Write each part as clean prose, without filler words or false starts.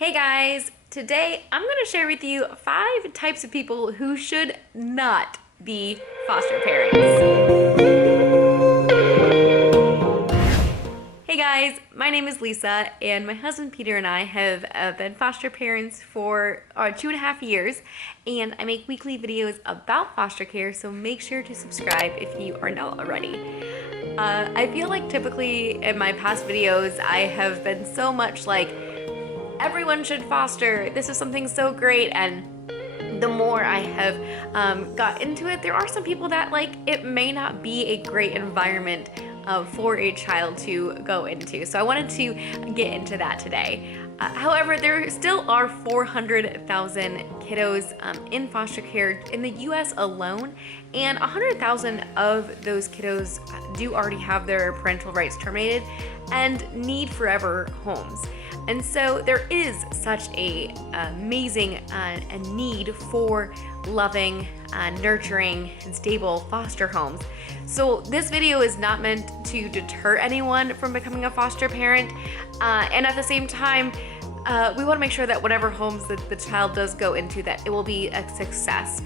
Hey guys, today I'm going to share with you 5 types of people who should not be foster parents. Hey guys, my name is Lisa and my husband Peter and I have been foster parents for 2.5 years, and I make weekly videos about foster care, so make sure to subscribe if you are not already. I feel like typically in my past videos I have been so much like, everyone should foster, this is something so great, and the more I have got into it, there are some people that like it may not be a great environment for a child to go into. So I wanted to get into that today. However, there still are 400,000 kiddos in foster care in the US alone, and 100,000 of those kiddos do already have their parental rights terminated and need forever homes. And so there is such a amazing a need for loving, nurturing, and stable foster homes. So this video is not meant to deter anyone from becoming a foster parent, and at the same time, we want to make sure that whatever homes that the child does go into, that it will be a success.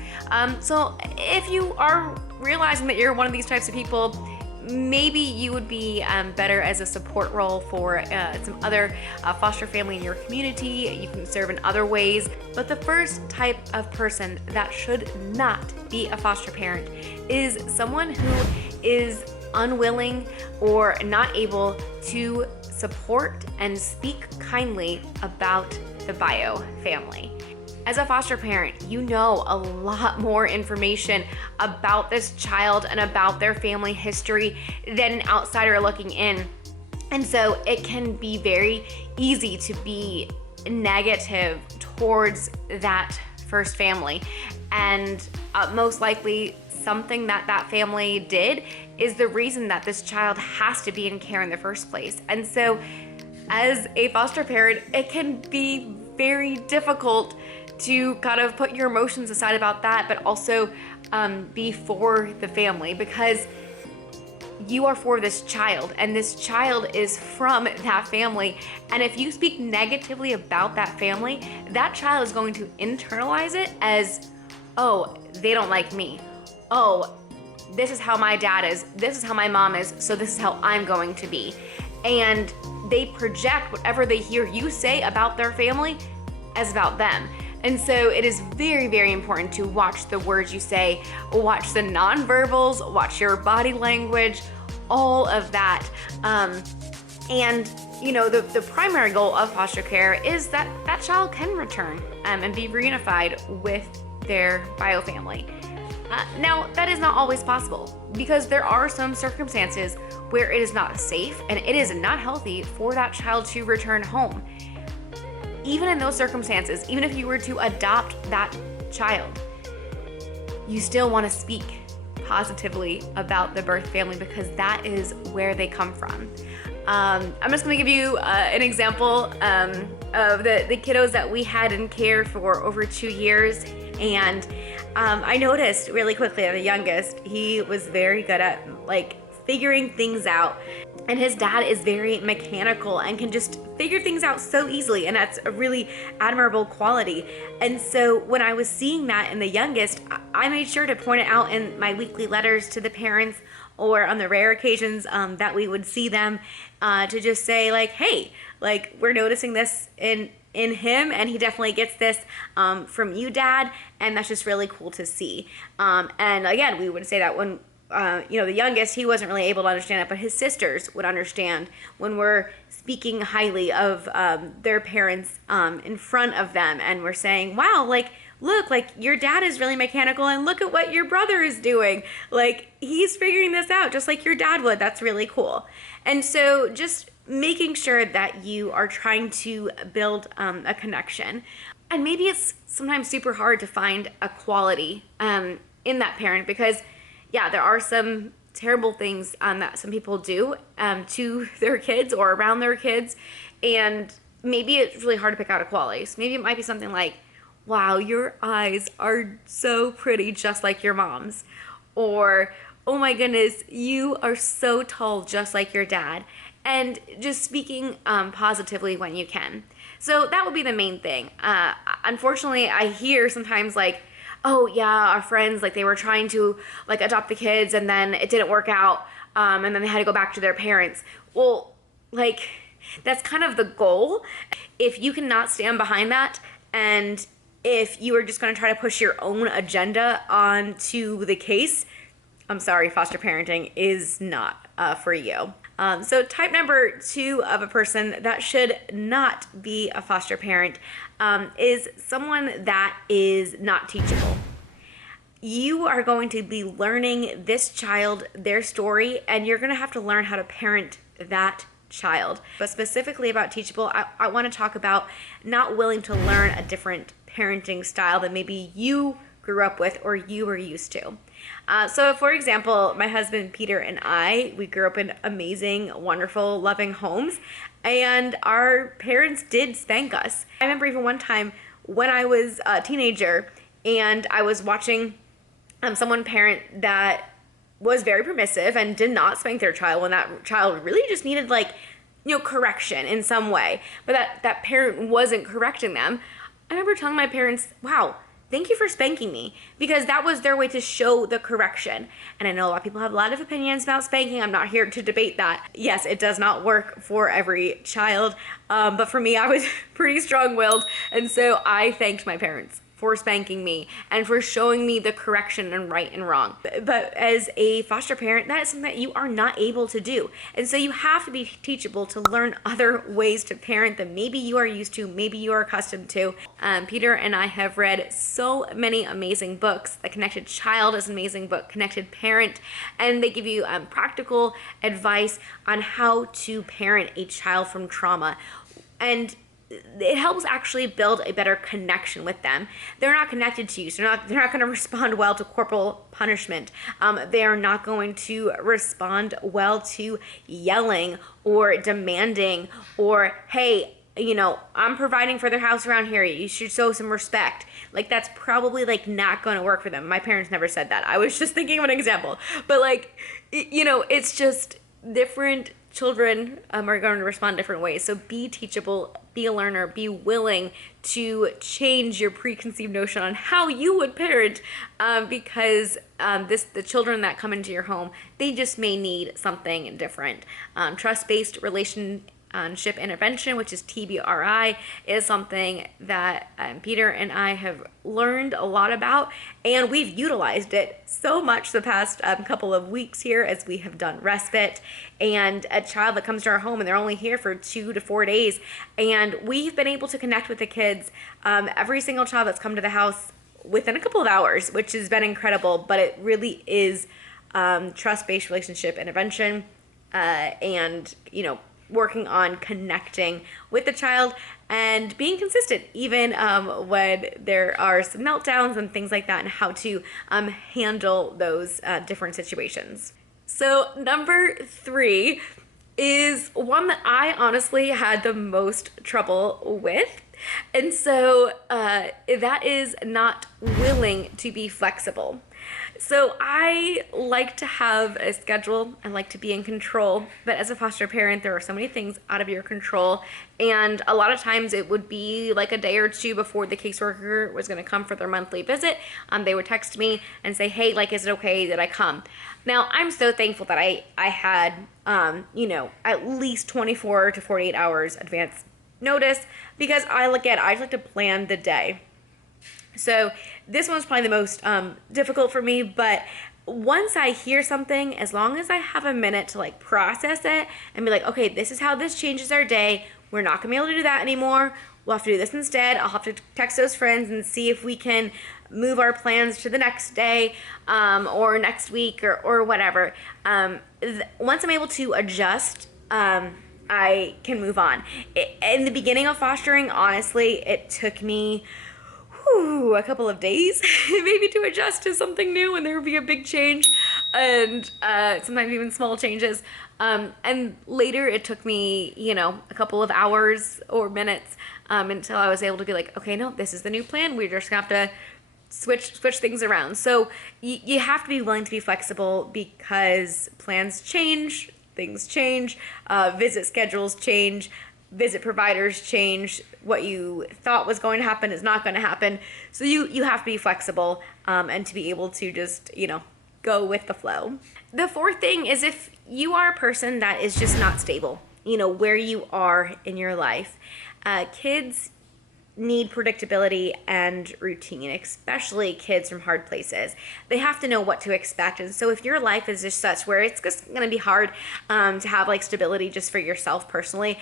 So if you are realizing that you're one of these types of people, maybe you would be better as a support role for some other foster family in your community. You can serve in other ways. But the first type of person that should not be a foster parent is someone who is unwilling or not able to support and speak kindly about the bio family. As a foster parent, you know a lot more information about this child and about their family history than an outsider looking in. And so it can be very easy to be negative towards that first family. And most likely something that family did is the reason that this child has to be in care in the first place. And so as a foster parent, it can be very difficult to kind of put your emotions aside about that, but also be for the family, because you are for this child and this child is from that family. And if you speak negatively about that family, that child is going to internalize it as, oh, they don't like me. Oh, this is how my dad is. This is how my mom is. So this is how I'm going to be. And they project whatever they hear you say about their family as about them. And so it is very, very important to watch the words you say, watch the nonverbals, watch your body language, all of that. And you know, the primary goal of foster care is that that child can return and be reunified with their bio family. Now, that is not always possible, because there are some circumstances where it is not safe and it is not healthy for that child to return home. Even in those circumstances, even if you were to adopt that child, you still want to speak positively about the birth family, because that is where they come from. I'm just going to give you an example of the kiddos that we had in care for over 2 years. And I noticed really quickly that the youngest, he was very good at like figuring things out. And his dad is very mechanical and can just figure things out so easily, and that's a really admirable quality. And so when I was seeing that in the youngest, I made sure to point it out in my weekly letters to the parents, or on the rare occasions that we would see them, to just say like, hey, like, we're noticing this in him, and he definitely gets this from you, Dad, and that's just really cool to see. And again, we would say that when you know, the youngest, he wasn't really able to understand it, but his sisters would understand when we're speaking highly of their parents in front of them, and we're saying, wow, like, look, like, your dad is really mechanical, and look at what your brother is doing. Like, he's figuring this out just like your dad would. That's really cool. And so just making sure that you are trying to build a connection. And maybe it's sometimes super hard to find a quality in that parent, because yeah, there are some terrible things that some people do to their kids or around their kids, and maybe it's really hard to pick out a quality. So maybe it might be something like, wow, your eyes are so pretty, just like your mom's. Or, oh my goodness, you are so tall, just like your dad. And just speaking positively when you can. So that would be the main thing. Unfortunately, I hear sometimes like, oh yeah, our friends, like they were trying to like adopt the kids and then it didn't work out, and then they had to go back to their parents. Well, like that's kind of the goal. If you cannot stand behind that, and if you are just going to try to push your own agenda onto the case, I'm sorry, foster parenting is not for you. So type number 2 of a person that should not be a foster parent is someone that is not teachable. You are going to be learning this child, their story, and you're going to have to learn how to parent that child. But specifically about teachable, I want to talk about not willing to learn a different parenting style that maybe you grew up with or you were used to. So for example, my husband Peter and we grew up in amazing, wonderful, loving homes, and our parents did spank us. I remember even one time when I was a teenager and I was watching someone parent that was very permissive and did not spank their child when that child really just needed correction in some way, but that parent wasn't correcting them. I remember telling my parents, wow, thank you for spanking me, because that was their way to show the correction. And I know a lot of people have a lot of opinions about spanking. I'm not here to debate that. Yes, it does not work for every child, but for me, I was pretty strong-willed, and so I thanked my parents for spanking me and for showing me the correction and right and wrong. But as a foster parent, that is something that you are not able to do. And so you have to be teachable to learn other ways to parent that maybe you are used to, maybe you are accustomed to. Peter and I have read so many amazing books. The Connected Child is an amazing book, Connected Parent, and they give you practical advice on how to parent a child from trauma. And it helps actually build a better connection with them. They're not connected to you, so they're not going to respond well to corporal punishment. They are not going to respond well to yelling or demanding or, hey, I'm providing for their house around here, you should show some respect. Like, that's probably not going to work for them. My parents never said that. I was just thinking of an example. But it's just different children are going to respond different ways. So be teachable, be a learner, be willing to change your preconceived notion on how you would parent, because the children that come into your home, they just may need something different. Trust-based relationship intervention, which is TBRI, is something that Peter and I have learned a lot about, and we've utilized it so much the past couple of weeks here as we have done respite. And a child that comes to our home and they're only here for 2 to 4 days, and we've been able to connect with the kids, every single child that's come to the house within a couple of hours, which has been incredible. But it really is trust-based relationship intervention, and working on connecting with the child and being consistent, even when there are some meltdowns and things like that, and how to handle those different situations. So number 3 is one that I honestly had the most trouble with. And so that is not willing to be flexible. So I like to have a schedule. I like to be in control. But as a foster parent, there are so many things out of your control. And a lot of times it would be like a day or two before the caseworker was going to come for their monthly visit. They would text me and say, hey, is it okay that I come? Now, I'm so thankful that I had, at least 24 to 48 hours advance notice, because I like to plan the day. So this one's probably the most difficult for me, but once I hear something, as long as I have a minute to process it and be like, okay, this is how this changes our day. We're not gonna be able to do that anymore. We'll have to do this instead. I'll have to text those friends and see if we can move our plans to the next day, or next week, or whatever. Once I'm able to adjust, I can move on. In the beginning of fostering, honestly, it took me a couple of days maybe to adjust to something new, and there would be a big change, and sometimes even small changes. And later it took me, a couple of hours or minutes until I was able to be like, okay, no, this is the new plan. We're just gonna have to switch things around. So you have to be willing to be flexible, because plans change, things change, visit schedules change. visit providers change, what you thought was going to happen is not going to happen. So you have to be flexible and to be able to just, go with the flow. The fourth thing is if you are a person that is just not stable, where you are in your life. Kids need predictability and routine, especially kids from hard places. They have to know what to expect. And so if your life is just such where it's just going to be hard to have like stability just for yourself personally,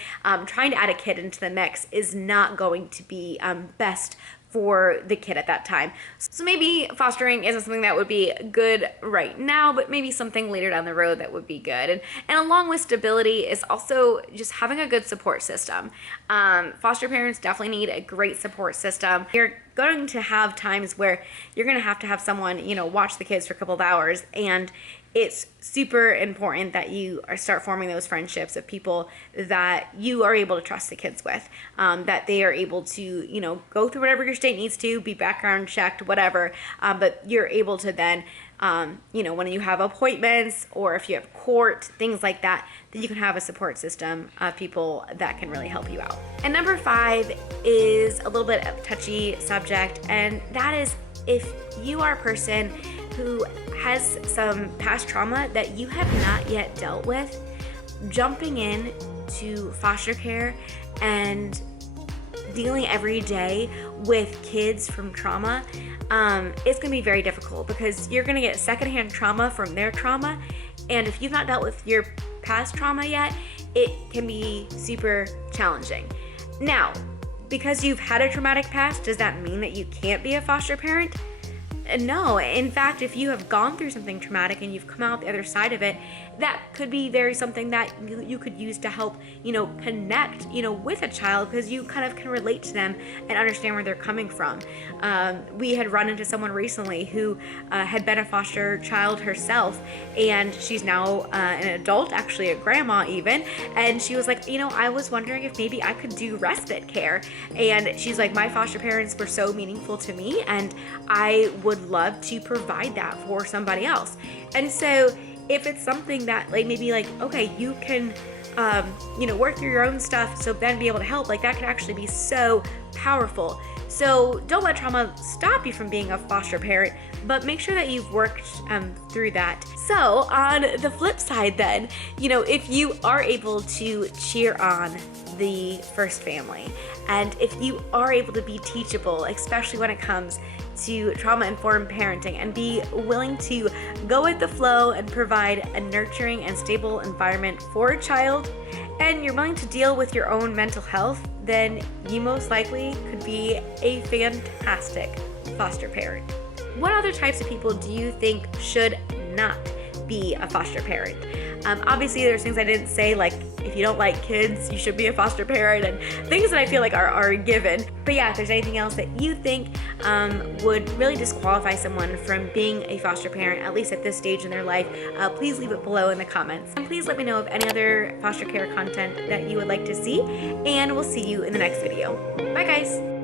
trying to add a kid into the mix is not going to be best for the kid at that time. So maybe fostering isn't something that would be good right now, but maybe something later down the road that would be good. And along with stability is also just having a good support system. Foster parents definitely need a great support system. You're going to have times where you're going to have someone, watch the kids for a couple of hours, and it's super important that you start forming those friendships of people that you are able to trust the kids with, that they are able to, go through whatever your state needs to, be background checked, whatever, but you're able to then, when you have appointments or if you have court, things like that, then you can have a support system of people that can really help you out. And number 5 is a little bit of a touchy subject, and that is if you are a person who has some past trauma that you have not yet dealt with, jumping in to foster care and dealing every day with kids from trauma, it's going to be very difficult because you're going to get secondhand trauma from their trauma. And if you've not dealt with your past trauma yet, it can be super challenging. Now, because you've had a traumatic past, does that mean that you can't be a foster parent? No. In fact, if you have gone through something traumatic and you've come out the other side of it, that could be very something that you could use to help, connect, with a child, because you kind of can relate to them and understand where they're coming from. We had run into someone recently who had been a foster child herself, and she's now an adult, actually a grandma even, and she was like, I was wondering if maybe I could do respite care. And she's like, my foster parents were so meaningful to me, and I would love to provide that for somebody else. And so if it's something that okay, you can work through your own stuff, so then be able to help, that could actually be so powerful. So don't let trauma stop you from being a foster parent, but make sure that you've worked through that. So on the flip side then, if you are able to cheer on the first family, and if you are able to be teachable, especially when it comes to trauma-informed parenting, and be willing to go with the flow and provide a nurturing and stable environment for a child, and you're willing to deal with your own mental health, then you most likely could be a fantastic foster parent. What other types of people do you think should not be a foster parent? Obviously, there's things I didn't say, like if you don't like kids, you should be a foster parent, and things that I feel like are a given. But yeah, if there's anything else that you think would really disqualify someone from being a foster parent, at least at this stage in their life, please leave it below in the comments. And please let me know of any other foster care content that you would like to see, and we'll see you in the next video. Bye guys!